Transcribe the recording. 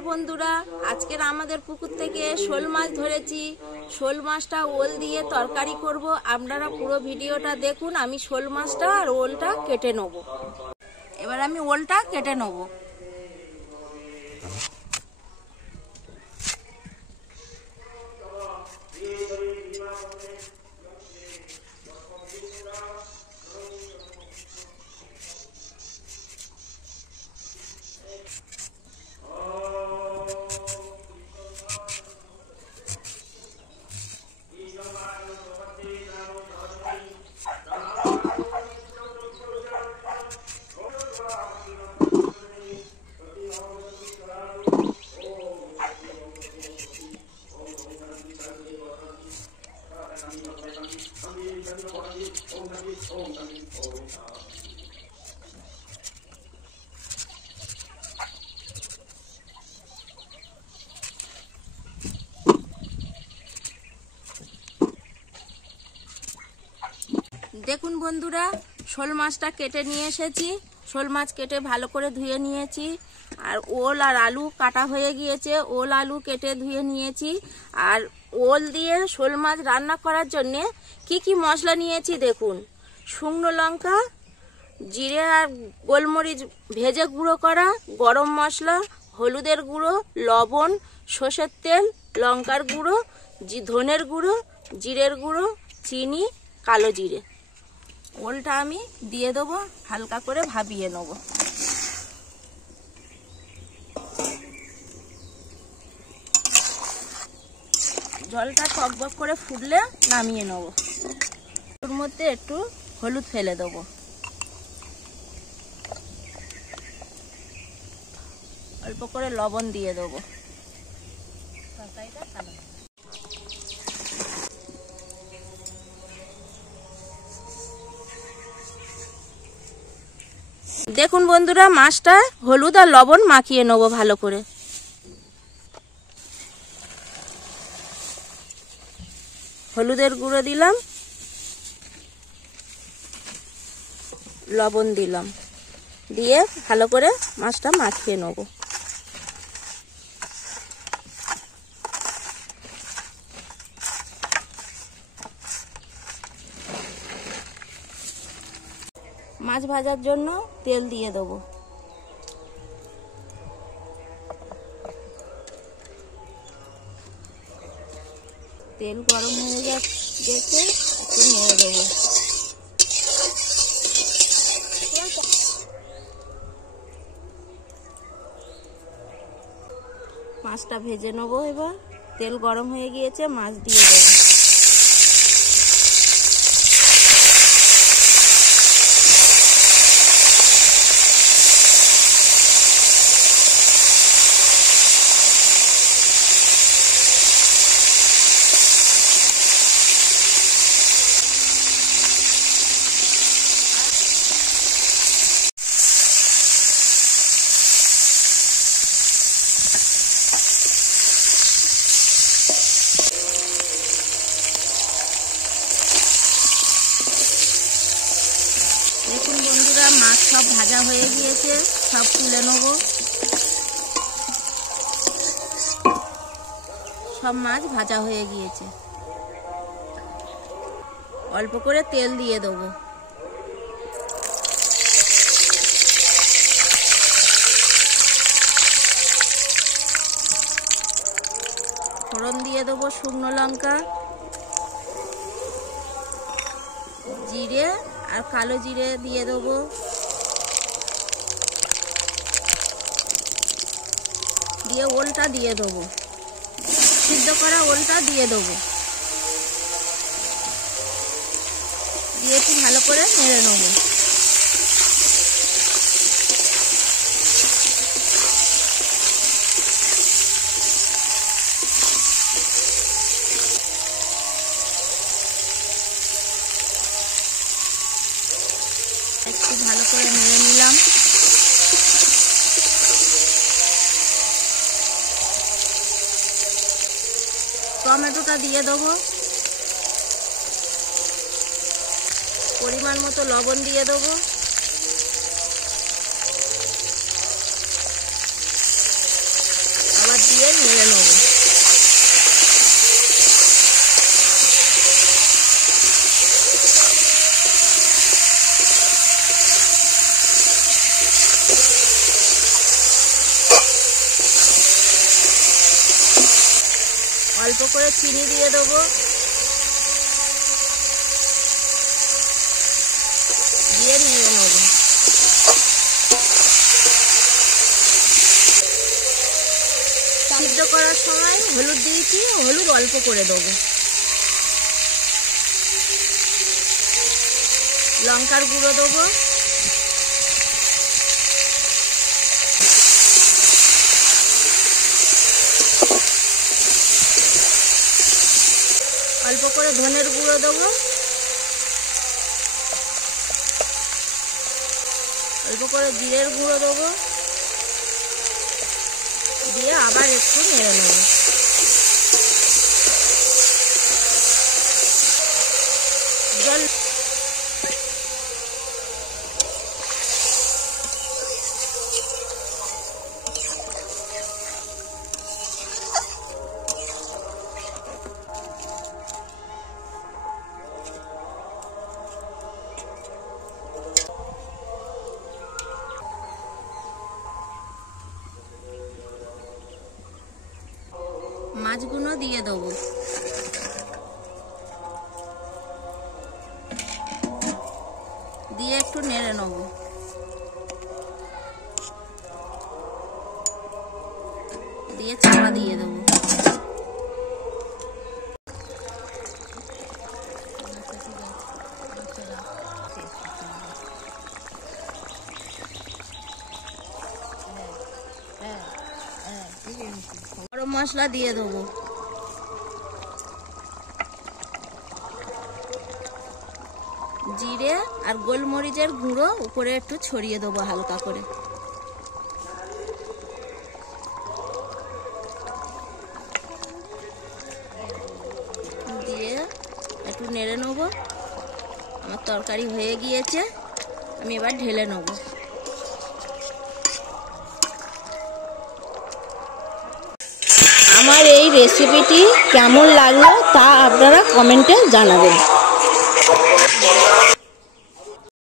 নমস্কার বন্ধুরা, আজকের আমাদের পুকুর থেকে শোল মাছ ধরেছি। শোল মাছটা ওল দিয়ে তরকারি করব। আপনারা পুরো ভিডিওটা দেখুন। আমি শোল মাছটা আর ওলটা কেটে নেব। এবার আমি ওলটা কেটে নেব। দেখুন বন্ধুরা, শোল মাছটা কেটে নিয়ে এসেছি। শোল মাছ কেটে ভালো করে ধুয়ে নিয়েছি। আর ওল আর আলু কাটা হয়ে গিয়েছে। ওল আলু কেটে ধুয়ে নিয়েছি। আর ওল দিয়ে শোল মাছ রান্না করার জন্যে কি কি মশলা নিয়েছি দেখুন। শুকনো লঙ্কা, জিরে আর গোলমরিচ ভেজে গুঁড়ো করা, গরম মশলা, হলুদের গুঁড়ো, লবণ, সর্ষের তেল, লঙ্কার গুঁড়ো, ধনের গুঁড়ো, জিরের গুঁড়ো, চিনি, কালো জিরে। ওলটা আমি দিয়ে দেবো, হালকা করে ভাপিয়ে নেব। জলটা টকবক করে ফুটলে নামিয়ে নেব। ওর মধ্যে একটু হলুদ ফেলে দেবো, অল্প করে লবণ দিয়ে দেবো। তরকারিটা ভালো। দেখুন বন্ধুরা, মাছটা হলুদ আর লবণ মাখিয়ে নেবো ভালো করে। হলুদের গুঁড়ো দিলাম, লবণ দিলাম, দিয়ে ভালো করে মাছটা মাখিয়ে নেবো। মাছ ভাজার জন্য তেল দিয়ে দেবো। তেল গরম হয়ে গেছে, একটু নেড়ে দেবো। মাছটা ভেজে নেবো। এবার তেল গরম হয়ে গিয়েছে, মাছ দিয়ে দেবো। দেখুন বন্ধুরা, মাছ সব ভাজা হয়ে গিয়েছে, সব তুলে নেব। সব মাছ ভাজা হয়ে গিয়েছে। অল্প করে তেল দিয়ে দেবো। ফোড়ন দিয়ে দেবো শুকনো লঙ্কা, জিরে আর কালো জিরে দিয়ে দেবো। দিয়ে ওলটা দিয়ে দেবো, সিদ্ধ করা ওলটা দিয়ে দেবো। দিয়ে একটু ভালো করে নেড়ে নেবো। একটু ভালো করে নেড়ে নিলাম। টমেটোটা দিয়ে দেবো। পরিমাণ মতো লবণ দিয়ে দেবো। অল্প করে চিনি দিয়ে দেবো, দিয়ে নেড়ে নেব। সিদ্ধ করার সময় হলুদ দিয়েছি, হলুদ অল্প করে দেবো। লঙ্কার গুঁড়ো দেবো, অল্প করে ধনের গুঁড়ো দেবো, অল্প করে জিরের গুঁড়ো দেবো, দিয়ে আবার একটু নেড়ে নেব। জল মাছগুলো দিয়ে দেবো, দিয়ে একটু নেড়ে নেব। দিয়ে চাপা দিয়ে দেবো। গরম মশলা দিয়ে দেবো, জিরে আর গোলমরিচের গুঁড়ো উপরে একটু ছড়িয়ে দেবো হালকা করে। দিয়ে একটু নেড়ে নেব। আমার তরকারি হয়ে গিয়েছে, আমি এবার ঢেলে নেব। আমার এই রেসিপিটি কেমন লাগলো তা আপনারা কমেন্টে জানাবেন।